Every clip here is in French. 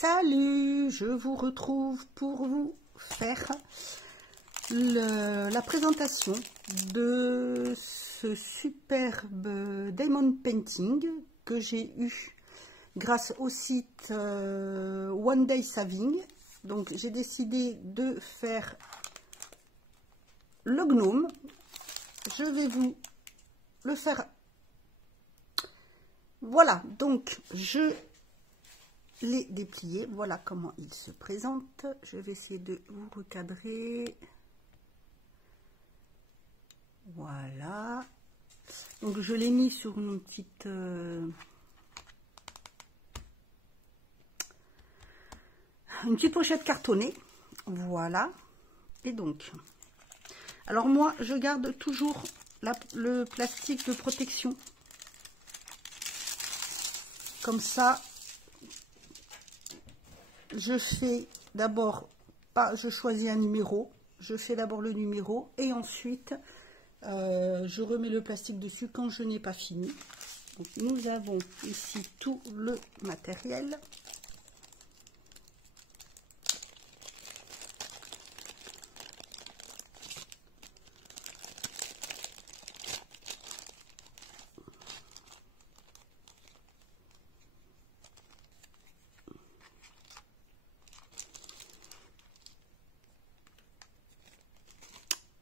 Salut, je vous retrouve pour vous faire la présentation de ce superbe diamond painting que j'ai eu grâce au site One Day Saving. Donc j'ai décidé de faire le gnome. Je vais vous le faire. Voilà, donc je l'ai déplié. Voilà comment il se présente. Je vais essayer de vous recadrer. Voilà. Donc je l'ai mis sur une petite pochette cartonnée. Voilà. Et donc, alors moi je garde toujours le plastique de protection. Comme ça, je fais d'abord, je choisis un numéro, je fais d'abord le numéro et ensuite je remets le plastique dessus quand je n'ai pas fini. Donc, nous avons ici tout le matériel.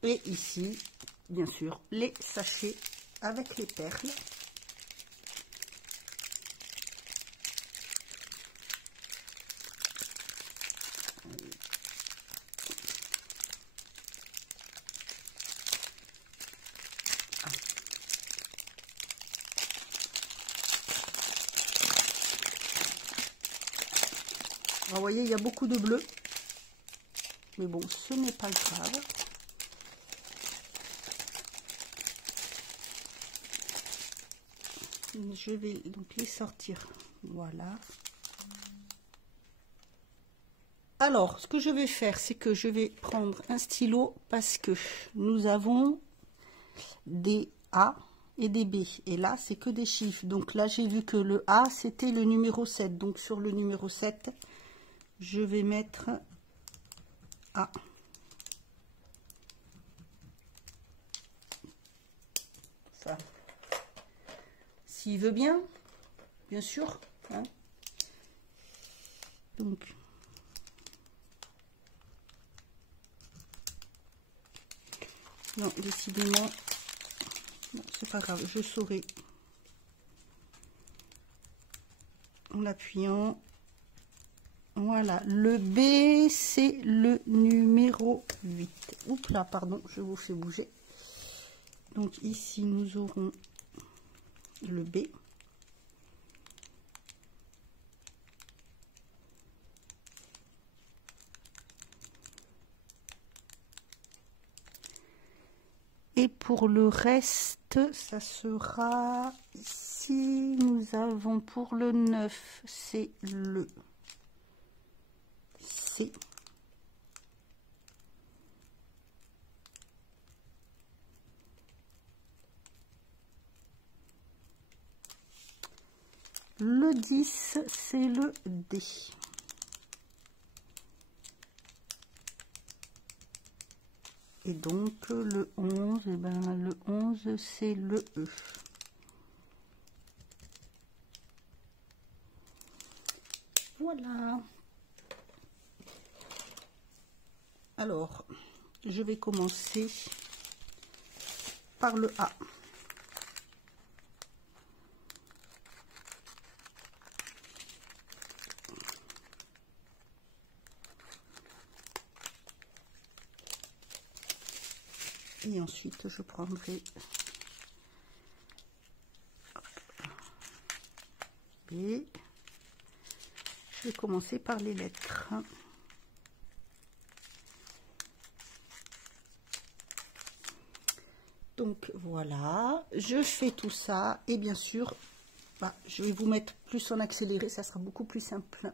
Et ici, bien sûr, les sachets avec les perles. Vous voyez, il y a beaucoup de bleu. Mais bon, ce n'est pas grave. Je vais donc les sortir. Voilà. Alors, ce que je vais faire, c'est que je vais prendre un stylo parce que nous avons des A et des B. Et là, c'est que des chiffres. Donc là, j'ai vu que le A, c'était le numéro 7. Donc sur le numéro 7, je vais mettre A. Ça. S'il veut bien sûr. Hein. Donc, non, décidément, c'est pas grave, je saurai en l'appuyant. Voilà, le B, c'est le numéro 8. Oups là, pardon, je vous fais bouger. Donc ici, nous aurons le B. Et pour le reste, ça sera ici, nous avons pour le 9, c'est le C. Le 10, c'est le D. Et donc le 11, eh ben, le 11, c'est le E. Voilà. Alors, je vais commencer par le A. Et ensuite, je prendrai B. Je vais commencer par les lettres. Donc voilà, je fais tout ça et bien sûr, je vais vous mettre plus en accéléré, ça sera beaucoup plus simple.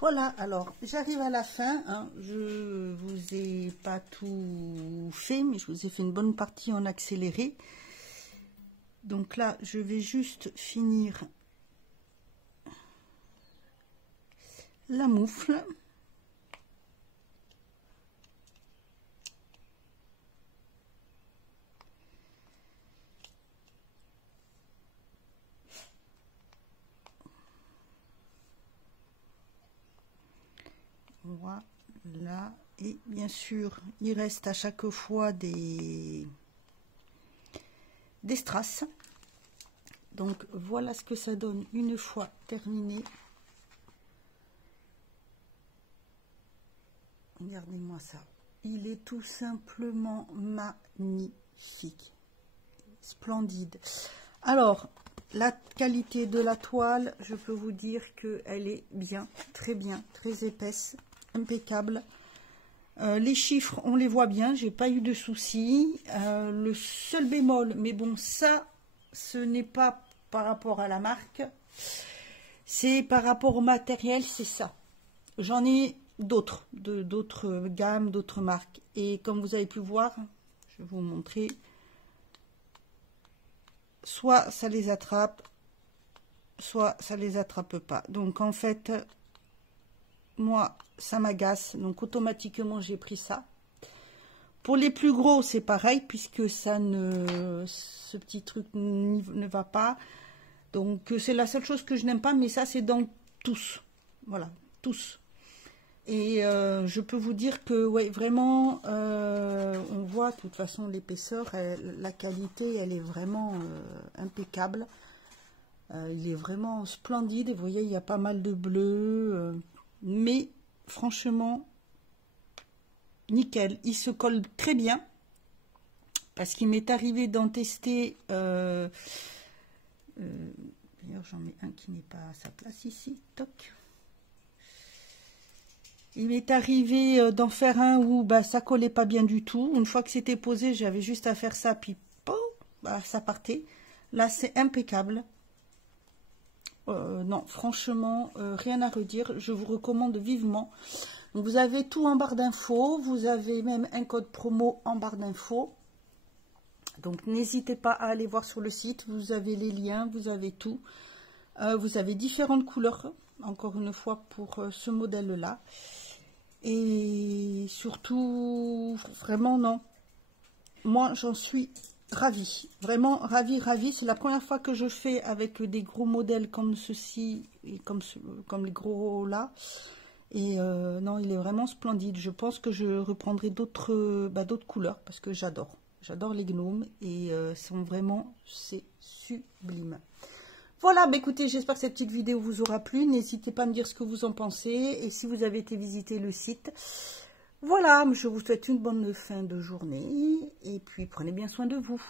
Voilà, alors j'arrive à la fin, hein. Je vous ai pas tout fait, mais je vous ai fait une bonne partie en accéléré. Donc là, je vais juste finir la moufle. Voilà, et bien sûr, il reste à chaque fois des strass. Donc voilà ce que ça donne une fois terminé. Regardez-moi ça. Il est tout simplement magnifique. Splendide. Alors, la qualité de la toile, je peux vous dire qu'elle est bien, très épaisse, impeccable. Les chiffres, on les voit bien, j'ai pas eu de soucis. Le seul bémol, mais bon, ça, ce n'est pas par rapport à la marque, c'est par rapport au matériel, c'est ça. J'en ai d'autres, d'autres gammes, d'autres marques. Et comme vous avez pu voir, je vais vous montrer, soit ça les attrape, soit ça les attrape pas. Donc en fait, moi, ça m'agace. Donc automatiquement, j'ai pris ça. Pour les plus gros, c'est pareil, puisque ça ne, ce petit truc ne va pas. Donc c'est la seule chose que je n'aime pas, mais ça c'est dans tous. Voilà, tous. Et je peux vous dire que ouais, vraiment, on voit de toute façon l'épaisseur, la qualité, elle est vraiment impeccable. Il est vraiment splendide. Et vous voyez, il y a pas mal de bleu. Mais franchement, nickel. Il se colle très bien. Parce qu'il m'est arrivé d'en tester. D'ailleurs, j'en mets un qui n'est pas à sa place ici. Toc. Il m'est arrivé d'en faire un où bah, ça collait pas bien du tout. Une fois que c'était posé, j'avais juste à faire ça, puis bah, ça partait. Là, c'est impeccable. Non, franchement, rien à redire. Je vous recommande vivement. Donc, vous avez tout en barre d'infos. Vous avez même un code promo en barre d'infos. Donc, n'hésitez pas à aller voir sur le site. Vous avez les liens, vous avez tout. Vous avez différentes couleurs, encore une fois, pour ce modèle-là. Et surtout, vraiment, non. Moi, j'en suis ravie. Vraiment ravie. C'est la première fois que je fais avec des gros modèles comme ceci, et comme les gros là. Et non, il est vraiment splendide. Je pense que je reprendrai d'autres couleurs parce que j'adore. J'adore les gnomes et sont vraiment, c'est sublime. Voilà, bah écoutez, j'espère que cette petite vidéo vous aura plu. N'hésitez pas à me dire ce que vous en pensez. Et si vous avez été visiter le site, voilà, je vous souhaite une bonne fin de journée. Et puis, prenez bien soin de vous.